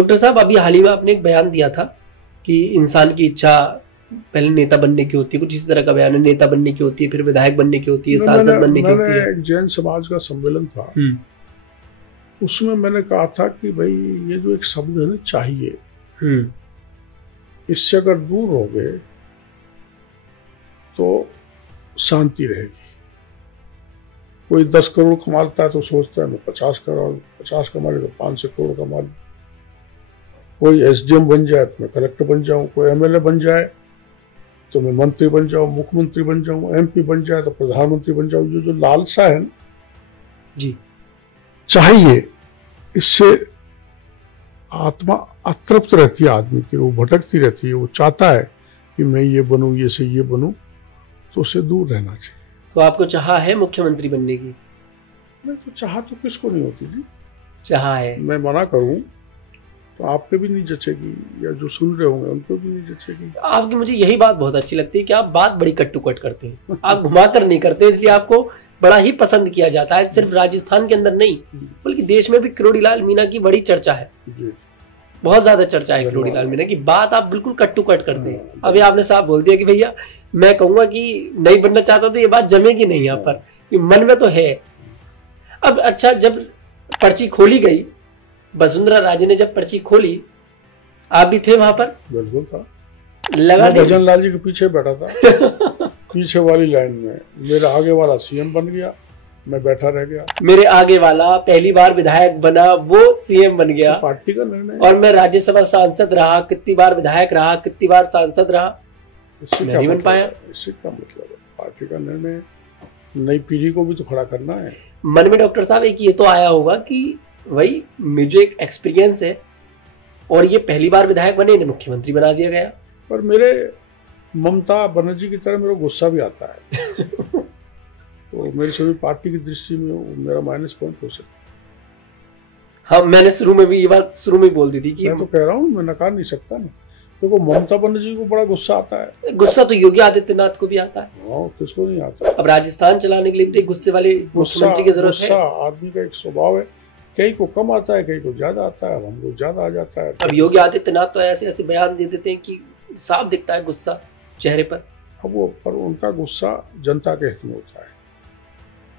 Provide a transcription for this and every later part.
Doctor साहब, अभी हाल ही में आपने एक बयान दिया था कि इंसान की इच्छा पहले नेता बनने की होती है, कुछ इस तरह का बयान है, नेता बनने की होती है, फिर विधायक बनने की होती है, सांसद बनने की होती है। एक जैन समाज का सम्मेलन था, उसमें मैंने कहा था कि भाई ये जो एक शब्द है ना, चाहिए, इससे अगर दूर हो गए तो शांति रहेगी। कोई 10 करोड़ कमाता है तो सोचता है मैं 50 करोड़ 50 कमा ले तो 500 करोड़ कमा लूं। कोई एसडीएम बन जाए तो मैं कलेक्टर बन जाऊं, कोई एमएलए बन जाए तो मैं मंत्री बन जाऊं, मुख्यमंत्री बन जाऊं, एमपी बन जाए तो प्रधानमंत्री बन जाऊं। जो लालसा है जी, चाहिए, इससे आत्मा अतृप्त रहती है आदमी की, वो भटकती रहती है, वो चाहता है कि मैं ये बनूं, ये से ये बनूं, तो उससे दूर रहना चाहिए। तो आपको चाह है मुख्यमंत्री बनने की? नहीं तो चाह तो किसको नहीं होती जी, चाह है। मैं मना करूं तो आपके भी नहीं जचेगी, या जो सुन रहे होंगे उनको भी नहीं जचेगी। आपकी मुझे यही बात बहुत अच्छी लगती है कि आप बात बड़ी कट टू कट करते हैं, आप घुमाकर नहीं करते, इसलिए आपको बड़ा ही पसंद किया जाता है। सिर्फ राजस्थान के अंदर नहीं बल्कि देश में भी किरोड़ीलाल मीणा की बड़ी चर्चा है, बहुत ज्यादा चर्चा है किरोड़ीलाल मीणा की। बात आप बिल्कुल कट टू कट करते हैं। अभी आपने साफ बोल दिया कि भैया मैं कहूंगा कि नहीं बनना चाहता तो ये बात जमेगी नहीं यहाँ पर, कि मन में तो है। अब अच्छा, जब पर्ची खोली गई, वसुंधरा राजे ने जब पर्ची खोली, आप भी थे वहां पर? बिल्कुल था, लगा मैं भजन लाल जी के पीछे बैठा था पीछे वाली लाइन में। मेरा आगे वाला सीएम बन गया, मैं बैठा रह गया। मेरे आगे वाला पहली बार विधायक बना, वो सीएम बन गया, तो पार्टी का निर्णय, और मैं राज्यसभा सांसद रहा, कितनी बार विधायक रहा, कितनी बार सांसद रहा, मैं नहीं बन पाया। इससे क्या मतलब है? पार्टी का निर्णय, नई पीढ़ी को भी तो खड़ा करना है। मन में डॉक्टर साहब एक ये तो आया होगा कि वही मुझे एक एक्सपीरियंस है, और ये पहली बार विधायक बने, इन्हें मुख्यमंत्री बना दिया गया। पर मेरे ममता बनर्जी की तरह मेरा गुस्सा भी आता है तो मेरी सभी पार्टी की दृष्टि में वो मेरा माइनस पॉइंट हो सकता है। हाँ, मैंने शुरू में भी ये बात शुरू में बोल दी थी कि मैं तो कह रहा हूँ, मैं नकार नहीं सकता ना। देखो ममता बनर्जी को बड़ा गुस्सा आता है। गुस्सा तो योगी आदित्यनाथ को भी आता है। हाँ, किसको नहीं आता। अब राजस्थान चलाने के लिए भी तो गुस्से वाले मुख्यमंत्री की जरूरत है। आदमी का एक स्वभाव है, कई को कम आता है, कई को ज्यादा आता है, हमको ज्यादा आ जाता है। अब योगी आदित्यनाथ तो ऐसे ऐसे बयान दे देते हैं कि साफ दिखता है गुस्सा चेहरे पर। अब वो पर उनका गुस्सा जनता के हित में होता है,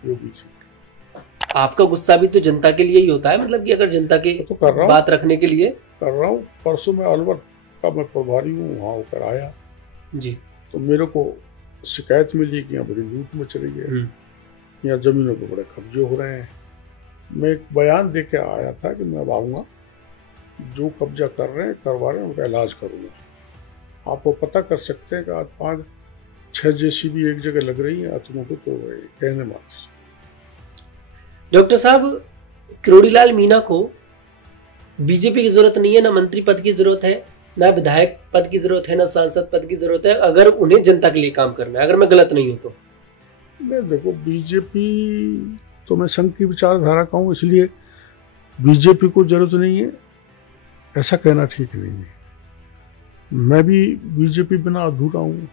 योगी जी। आपका गुस्सा भी तो जनता के लिए ही होता है, मतलब कि अगर जनता के तो कर रहा बात रखने के लिए कर रहा हूँ। परसों में अलवर का मैं प्रभारी हूँ, वहाँ होकर आया जी, तो मेरे को शिकायत मिली कि यहाँ बड़ी लूट मच रही है, यहाँ जमीनों पे बड़े कब्जे हो रहे हैं। मैं एक बयान दे के आया था कि मैं अब आऊँगा, जो कब्जा कर रहे हैं करवा रहे हैं उनका इलाज करूँगा। आप वो पता कर सकते हैं कि आज 5-6 जेसीबी एक जगह लग रही है, आत्मों को तोड़ रही है, कहने मात्र। डॉक्टर साहब, किरोड़ीलाल मीणा को बीजेपी की जरूरत नहीं है, ना मंत्री पद की जरूरत है, ना विधायक पद की जरूरत है, ना सांसद पद की जरूरत है, अगर उन्हें जनता के लिए काम करना है, अगर मैं गलत नहीं हूं तो। मैं देखो, बीजेपी तो मैं संघ की विचारधारा का हूँ, इसलिए बीजेपी को जरूरत नहीं है ऐसा कहना ठीक नहीं है। मैं भी बीजेपी बिना अधूरा हूँ।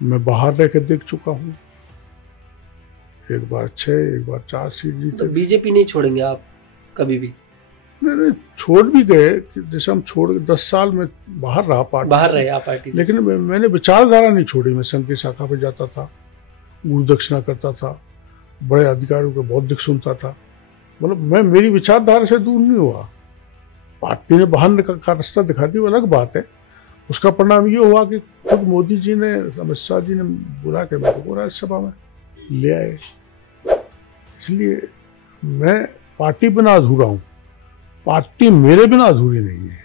मैं बाहर रह कर देख चुका हूँ, एक बार 6, एक बार 4 सीट जीते। तो बीजेपी नहीं छोड़ेंगे आप कभी भी? नहीं, छोड़ भी गए, जैसे हम छोड़ 10 साल में बाहर रहा, पार्टी बाहर रहे आप पार्टी, लेकिन मैंने विचारधारा नहीं छोड़ी। मैं संघ की शाखा पे जाता था, गुरु दक्षिणा करता था, बड़े अधिकारियों के बौद्धिक सुनता था, मतलब मैं मेरी विचारधारा से दूर नहीं हुआ। पार्टी ने बाहर का रास्ता दिखा दी, वो अलग बात है। उसका परिणाम ये हुआ कि खुद मोदी जी ने, अमित शाह जी ने बुला के मेरे को राज्यसभा में ले आए। इसलिए मैं पार्टी बिना अधूरा हूँ, पार्टी मेरे बिना अधूरी नहीं है।